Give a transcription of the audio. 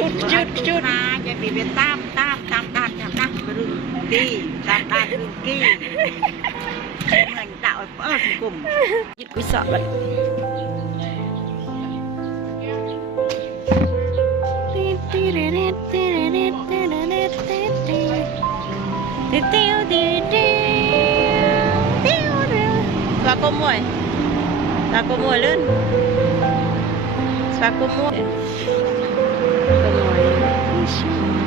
chút jadi bị tam berhenti lãnh đạo ở cùng Giết quý sợ vậy. Xóa cô mồi lên. Xóa cô mồi. Cô mồi.